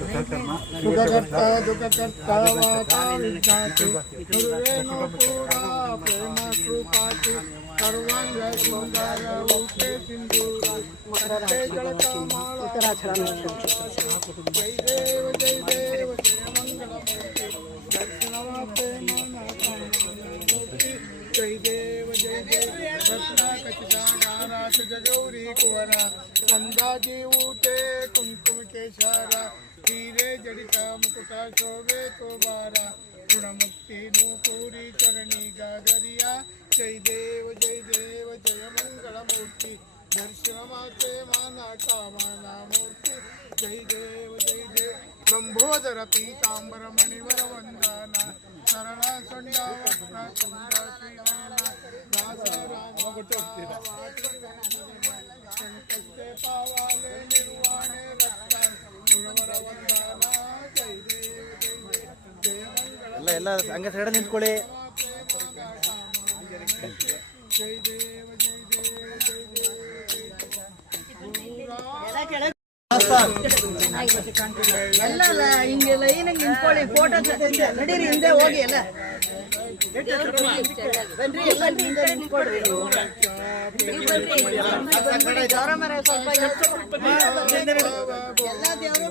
ಸುಖಕರ್ತ ದುಃಖಕರ್ತ ವಾತಾ ವಿಜ್ಞಾತಿ ಗುರುರೇಣು ಪೂರ ಪ್ರೇಮ ಕೃಪಾತಿ ಸರ್ವಾಂಗ ಸುಂದರ ಊಟೆ ಸಿಂಧೂರ ಜಳಕ ಉತ್ತರಾಚರಣ ಜೈ ದೇವ ಜಯ ಮಂಗಳ ದರ್ಶನವಾತೆ ಜೈ ದೇವ ಜಯ ರತ್ನ ಖಚಿತಾಗಾರ ಗೌರಿ ಕುವರ ಸಂದಾಗಿ ಊಟೆ ಕುಂಕುಮ ಕೇಶಾರ ಹೀರೆ ಜಡಿತ ಮುಕುಟ ಶೋಭೆ ತೋಬಾರ ಗುಣಮುಕ್ತಿ ನೂಪೂರಿ ಚರಣಿ ಗಾಗರಿಯ ಜೈ ದೇವ ಜಯ ಮಂಗಳ ಮೂರ್ತಿ ದರ್ಶನ ಮಾತೆ ಮಾನ ಕಾಮನ ಮೂರ್ತಿ ಜೈ ದೇವ ಲಂಬೋದರ ಪೀತಾಂಬರ ಮಣಿವರ ವಂದನ ಶರಣ ಸೊಂಡ ವಸ್ತ್ರ ಕುಂದ ಶ್ರೀನಾನ ದಾಸ ರಾಮ ಸಂಕಷ್ಟೆ ಪಾವಾಲೆ ನಿರ್ವಾಣೆ ರಕ್ತ ಗುಣವರ ವಂದನ ಜೈ ದೇವ ಜಯ ಮಂಗಳ ಎಲ್ಲ ಹಂಗ ಸೈಡ್ ನಿಂತ್ಕೊಳ್ಳಿ. ಜೈ ದೇವ ಎಲ್ಲ ಹಿಂಗೆಲ್ಲ ಏನಾಗ ನಿಂತ್ಕೊಳ್ಳಿ ಫೋಟೋ ನಡೀರಿ ಹಿಂದೆ ಹೋಗಿ ಎಲ್ಲ ಬನ್ರಿ ಎಲ್ಲ ಹಿಂದೆ ನಿಂತ್ಕೊಳ್ರಿ ಗೌರ ಮರ ಸ್ವಲ್ಪ ಎಲ್ಲ ದೇವರು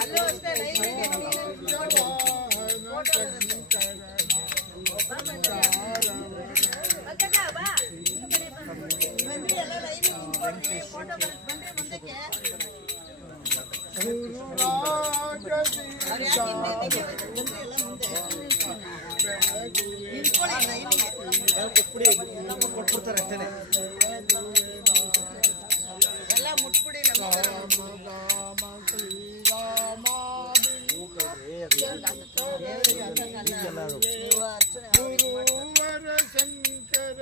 ಅಲ್ಲೂ ಅಷ್ಟೇ ಕೊಟ್ಬಿಡ್ತಾರೆ ಅಷ್ಟೇನೆ. ಎಲ್ಲ ಮುಟ್ಬಿಡಿ ಗುರುವರ ಶಂಕರ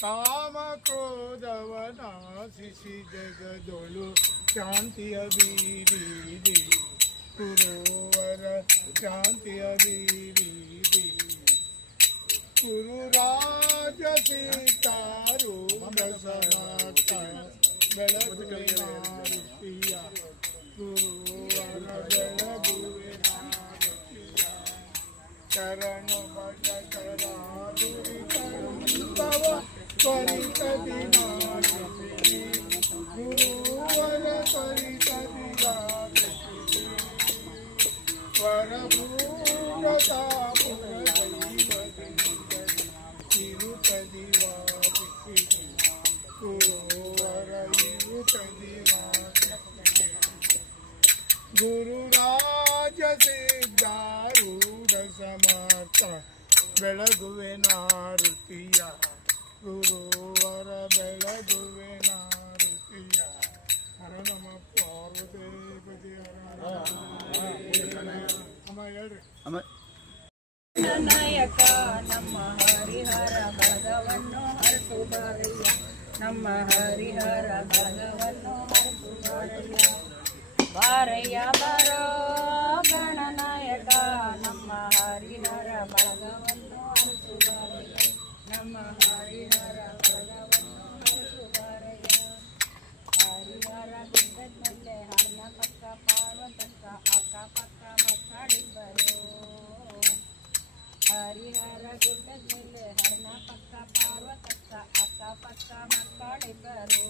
ಕಾಮ ಕ್ರೋಧವನಾಶಿಸಿ ಜಗದೊಳು ಶಾಂತಿಯ ಬೀರಿದಿ ಗುರುವರ ಶಾಂತಿಯ ಬೀರಿದಿ ಗುರುರಾಜ ಸೀತಾರೂಢ ಸಮರ್ಥ ಬೆಳಗುವಿನ ಋಷಿಯ ಗುರುವರ ಬೆಳಗುವಿನ ಋಷಿಯ ಶರಣ ಭಜ ಕರಾದುರಿತವ ತ್ವರಿತದಿ ನಾರಿಸಿ ಗುರುವರ ತ್ವರಿತದಿ ವರಭೂರತಾಪುರದೈವದಿ ತಿರುಪದಿ ವಾದಿಸಿ ಗುರುವರ ಇರುಪದಿ ವಾದಿಸಿ ಗುರುರಾಜ ಸಿದ್ಧಾರೂಢ ಸಮರ್ಥ ಬೆಳಗುವೆ ನಾರುತಿಯ ಗುರುವರ ಬೆಳಗುವೆ ನಾರುತಿಯ ಹರ ನಮ ಪಾರ್ವದೇಪತಿ ಅಮ್ಮ ಹೇಳ್ರಿ ನಾಯಕ ನಮ್ಮ ಹರಿಹರ ಭಗವನ್ನು ಹರಸು ಬಾರಯ್ಯ ನಮ್ಮ ಹರಿಹರ ಭಗವನ್ನು ಹರಸು ಬಾರಯ್ಯ ಬಾರಯ್ಯ ಬರೋ ಗಣನಾಯಕ ನಮ್ಮ ಹರಿಹರ ಬಳಗವನ್ನು ಹರಸು ಬಾರಯ್ಯ ನಮ್ಮ ಹರಿಹರ ಬಳಗವನ್ನು ಹರಸು ಬಾರಯ್ಯ ಹರಿಹರ ಗುಡ್ಡದಲ್ಲೇ ಹಣ್ಣ ಪಕ್ಕ ಪಾರ್ವತಕ್ಕ ಅಕ್ಕ ಪಕ್ಕ ಮಕ್ಕಳಿಬ್ಬರು ಹರಿಹರ ಗುಡ್ಡದ ಮೇಲೆ ಹರಣ ಪಕ್ಕ ಪಾರ್ವತಕ್ಕ ಅಕ್ಕ ಪಕ್ಕ ಮಕ್ಕಳಿಬ್ಬರು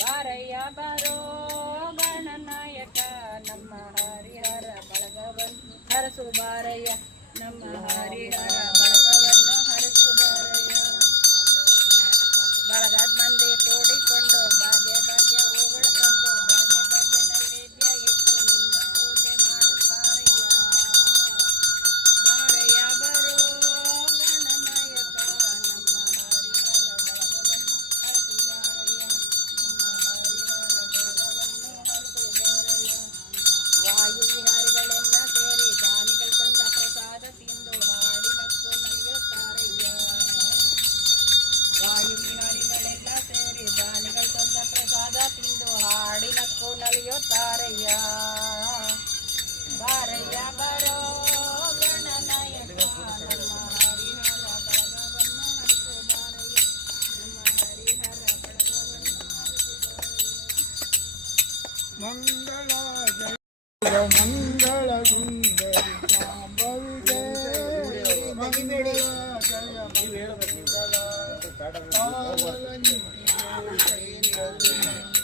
ಬಾರಯ್ಯ ಬರೋ ಗಣನಾಯಕ ನಮ್ಮ ಹರಿಹರ ಬಳಗವನ್ನು ಹರಸು ಬಾರಯ್ಯ ನಮ್ಮ ಹರಿಹರ ಬಳಗವನ್ನು ಹರಸು ಬಾರಯ್ಯ ಬಳಗದ ಮಂದಿ ತೋಡಿಕೊಂಡು ಭಾಗ್ಯ ಭಾಗ್ಯ ಹೂಗಳು ತಂದು ಭಾಗ್ಯ ಭಾಗ್ಯ ನೈವೇದ್ಯ ಇಟ್ಟು ನಿನ್ನ ಪೂಜೆ ಮಾಡುತ್ತಾರಯ್ಯ ಬಾರಯ್ಯ ಬರೋ ಗಣನಾಯಕ ನಮ್ಮ ಹರಿಹರ ಬಳಗವನ್ನು ಹರಸು ಬಾರಯ್ಯ ನಮ್ಮ ಹರಿಹರ ಬಳಗವನ್ನು ಹರಸು ಬಾರಯ್ಯ ವಾಯು ವಿಹಾರಿಗಳೆಲ್ಲ ಸೇರಿ ದಾನಿಗಳು ತಂದ ಪ್ರಸಾದ ತಿಂದು ಹಾಡಿ ನಕ್ಕು ನಲಿಯುತ್ತಾರಯ್ಯ ವಾಯು ವಿಹಾರಿಗಳೆಲ್ಲ ಸೇರಿ ದಾನಿಗಳು ತಂದ ಪ್ರಸಾದ ತಿಂದು ಹಾಡಿ ನಕ್ಕು ನಲಿಯುತ್ತಾರಯ್ಯ ಬಾರಯ್ಯ ಬರೋ ಗಣನಾಯಕ ನಮ್ಮ ಹರಿಹರ ಬಳಗವನ್ನು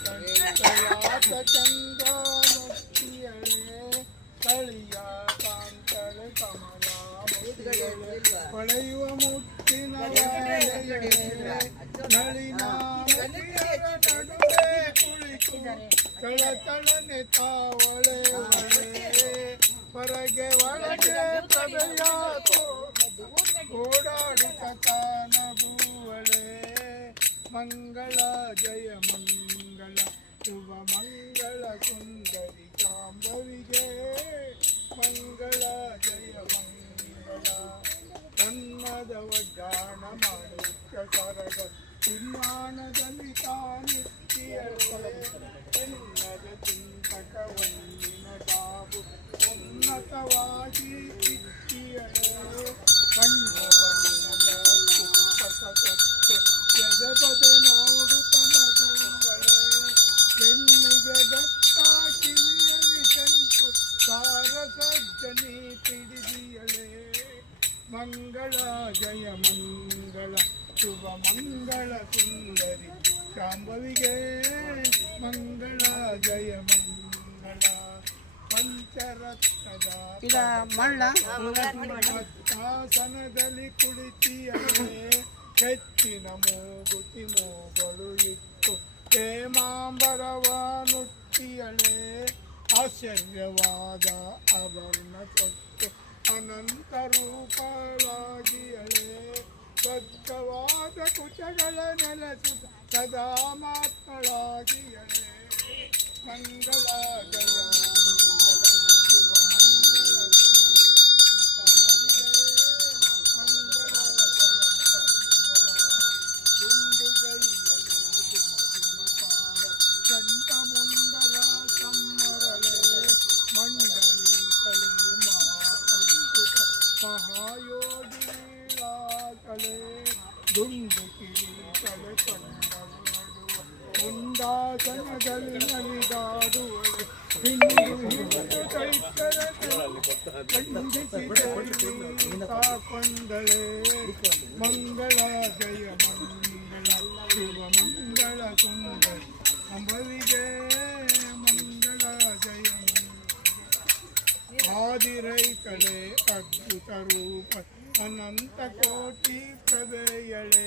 ಕೈಯಾತ ಚಂದ್ರ ಮುಕ್ತಿಯಳೆ ಕಳಿಯ ಕಾಂತಳೆ ಕಮಲ ಹೊಳೆಯುವ ಮುತ್ತಿನ ನಳಿನ ನಡುವೆ ಕುಳಿತು ತಳತಳನೆ ತಾವಳೆ ಹೊರಗೆ ಒಳಗೆ ಪ್ರಭೆಯಾತು ಓಡಾಡಿತ ತಾನಗುವಳೆ ಮಂಗಳ ಜಯ ಮಂಗಳ ಶುಭ ಮಂಗಳ ಸುಂದರಿ ಕಾಂಬವಿಗೆ ಮಂಗಳ ಜಯ ಮಂಗಳ ಕನ್ನದ ವಜ್ಜಾಣ ಮಾಣಿಕ್ಯ ಸರಗ ವಿಮಾನದಲ್ಲಿ ತಾನಿತ್ತಿಯಳೆ ಎನ್ನದ ಚಿಂತಕ ವಂದಿನ ಬಾಬು ಉನ್ನತವಾಗಿ ಇತ್ತಿಯಳೆ ಬಣ್ಣ ಬಣ್ಣದ ಪುಸ್ತಕ ತೊಟ್ಟು ಎದೆಬದ ನೋಡುತ್ತನ ಹೂವಳೆ ಬೆನ್ನಿಗೆ ಬೆತ್ತ ಕಿವಿಯಲ್ಲಿ ಶಂಕು ಸಾರಸಜ್ಜನಿ ಪಿಡಿದಿಯಳೆ ಮಂಗಳ ಜಯ ಮಂಗಳ ಶುಭ ಮಂಗಳ ಸುಂದರಿ ಶಾಂಭವಿಗೆ ಮಂಗಳ ಜಯ ಮಂಗಳ ಪಂಚರತ್ನದ ಮತ್ತಾಸನದಲ್ಲಿ ಕುಳಿತಿಯಳೆ ಹೆಚ್ಚಿನ ಮೂಗುತಿ ಮೂಗಳು ಇತ್ತು ಹೇಮಾಂಬರವ ನುಟ್ಟಿಯಳೆ ಆಶ್ಚರ್ಯವಾದ ಆಭರಣ ತೊಟ್ಟು ಅನಂತ ರೂಪಳಾಗಿಯಳೆ ಸ್ವಚ್ಛವಾದ ಕುಚಗಳ ನೆಲೆಸುತ್ತ ಸದಾ ಮಾತಳಾಗಿಯಳೆ ಮಂಗಳ ಜಯ ಮಂಗಳ ಶುಭ ಮಂಗಳ ಚಂಡ ಮುಂಡರ ಸಮ್ಮರಳೆ ಮಂಡಳಿ ಕಳೆ ಮಹಾ ಅದ್ಭುತ ಮಹಾಯೋಗಿಳಾಕಳೆ ದುಂಡು ಕಿರೀಟಳೆ ಕಂಡರು ನಡುವ ಮುಂದಾಸನದಲ್ಲಿ ನಲಿದಾಡುವಳು ಹಿಂದು ಚೈತ್ತರ ಕೊಂಡಳೆ ಮಂಗಳ ಜಯ ಮಂಗಳ ಶಿವ ಮಂಗಳ ಸುಂದರ ಅಂಬವಿಗೆ ಮಂಗಳ ಜಯ ಆದಿರೈತಳೆ ಅದ್ಭುತ ರೂಪ ಅನಂತ ಕೋಟಿ ಪ್ರಭೆಯಳೆ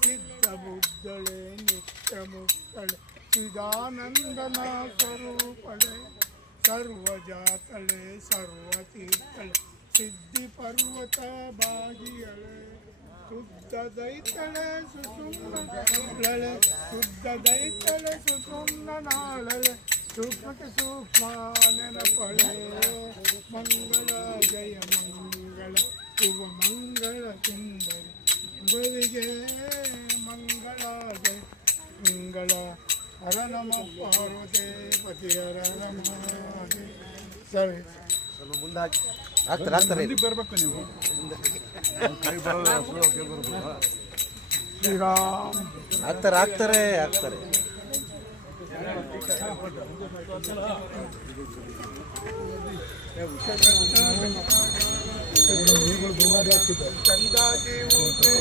ಸಿದ್ಧ ಬುದ್ಧಳೆ ನಿತ್ಯ ಮುಕ್ತಳೆ ಚಿದಾನಂದನ ಸ್ವರೂಪಳೆ ಸರ್ವಜಾತಳೆ ಸರ್ವತೀರ್ಥಳೆ ಸಿದ್ಧಿ ಪರ್ವತ ಭಾಗಿಯಳೆ ಶುದ್ಧ ದೈತಳೆ ಸುಸುಮ್ನಳೆ ಶುದ್ಧ ದೈತಳೆ ಸುಸುಮ್ನಾಳಳೆ ಸೂಕ್ಷ್ಮಕ್ಕೆ ಸೂಕ್ಷ್ಮ ನೆನಪಳೆ ಮಂಗಳ ಜಯ ಮಂಗಳ ಶುಭ ಮಂಗಳ ಸುಂದರಿ ಗುರುವಿಗೆ ಮಂಗಳ ಜಯ ಮಂಗಳ ಹರ ನಮ ಪಾರ್ವತಿ ಪತಿ ಹರ ನಮ ಸರಿ ಸ್ವಲ್ಪ ಮುಂದೆ ಹಾಕಿ ಆಗ್ತಾರೆ ಬರ್ಬೇಕು ನೀವು ಶ್ರೀರಾಮ್ ಆಗ್ತಾರೆ ಚಂದಾಗಿ ಊಟೆ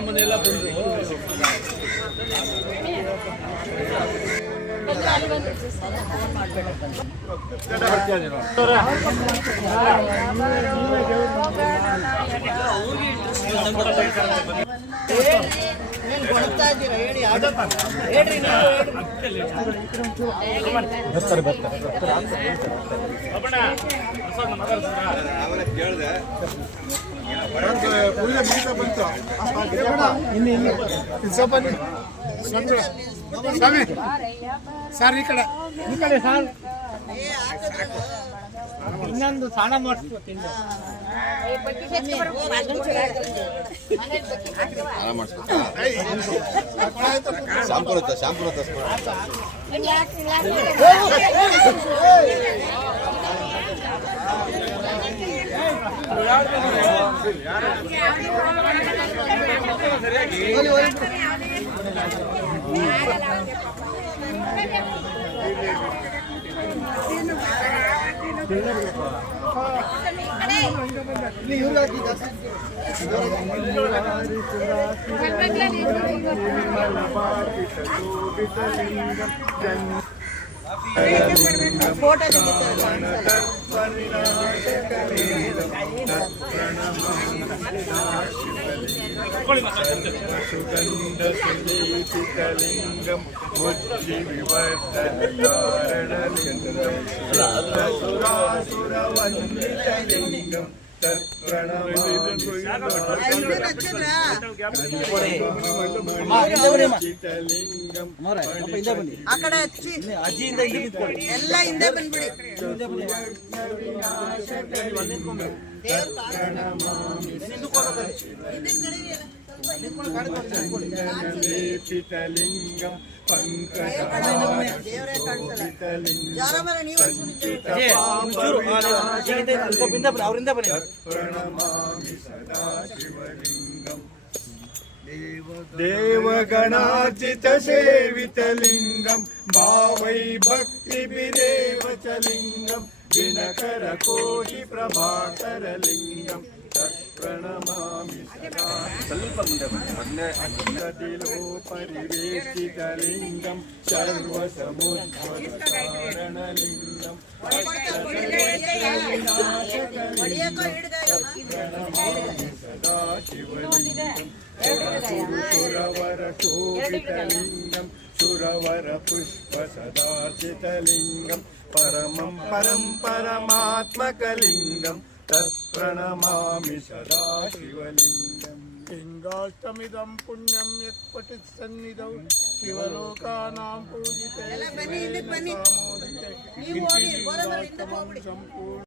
ಮನೆಯೆಲ್ಲ ಬಂದು ಪೂಜೆ ಮುಗಿತಾ ಬಂತು ಇನ್ನು ಸ್ವಲ್ಪ ಸ್ವಾಮಿ ಸರ್ ಈ ಕಡೆ ಇನ್ನೊಂದು ಸ್ನಾನ ಮಾಡಿಸ್ಕೊತೀನಿ ಶಾಂಪುರ ಫೋಟೋ ಸುಗಂಧಸುಲೇಪಿತಲಿಂಗಂ ಬುದ್ಧಿ ವಿವರ್ಧನಕಾರಣಲಿಂಗಂ ಸುರಾಸುರವಂದಿತಲಿಂಗಂ ಆ ಕಡೆ ಹಚ್ಚಿ ಅಜ್ಜಿಯಿಂದ ಇಲ್ಲಿ ನಿಂತ್ಕೊಳ್ಳಿ ಎಲ್ಲ ಹಿಂದೆ ಬಂದ್ಬಿಡಿ ಲೇಪಿತಲಿಂಗಂ ದೇವರೇ ಕಾಣಿಸಲ್ಲ ಯಾರ ಮೇಲೆ ನೀವು ಅವರಿಂದ ಬನ್ನಿ ಪ್ರಣಮಾಮಿ ಸದಾ ಶಿವಲಿಂಗಂ ದೇವಗಣಾರ್ಚಿತ ಸೇವಿತಲಿಂಗಂ ಭಾವೈ ಭಕ್ತಿಭಿರೇವ ಚ ಲಿಂಗಂ ದಿನಕರ ಕೋಟಿ ಪ್ರಭಾಕರಲಿಂಗಂ ತತ್ಪ್ರಣಮಾಮಿ ಸದಾ ಸ್ವಲ್ಪ ಮುಂದೆ ಬನ್ನಿ ಅಷ್ಟದಿಲೋ ಪರಿವೇಷ್ಟಿತಲಿಂಗಂ ಸರ್ವಸಮುದ್ಭವಕಾರಣಲಿಂಗಂ ಸದಾ ಶಿವಲಿಂಗಂ ಸುರವರ ಶೋಭಿತಲಿಂಗಂ ಸುರವರ ಪುಷ್ಪ ಸದಾರ್ಚಿತಲಿಂಗಂ ಪರಮಂ ಪರಂ ಪರಮಾತ್ಮಕಲಿಂಗಂ ತತ್ಪ್ರಣಮಾಮಿ ಸದಾ ಶಿವಲಿಂಗಂ ಲಿಂಗಾಷ್ಟಮಿದಂ ಪುಣ್ಯಂ ಯತ್ ಪಠಿತ್ ಸನ್ನಿಧೌ ಶಿವಲೋಕಾನಾಂ ಪೂಜಿತೆ ಬನ್ನಿ, ಇಲ್ಲಿ ಬನ್ನಿ. ಸಾಮೋದಿತೆ ನೀವು ಹೋಗಿ, ಗೋರಮಲ್ಲಿಂದ ಹೋಗ್ಬಿಡಿ. ಸಂಪೂರ್ಣ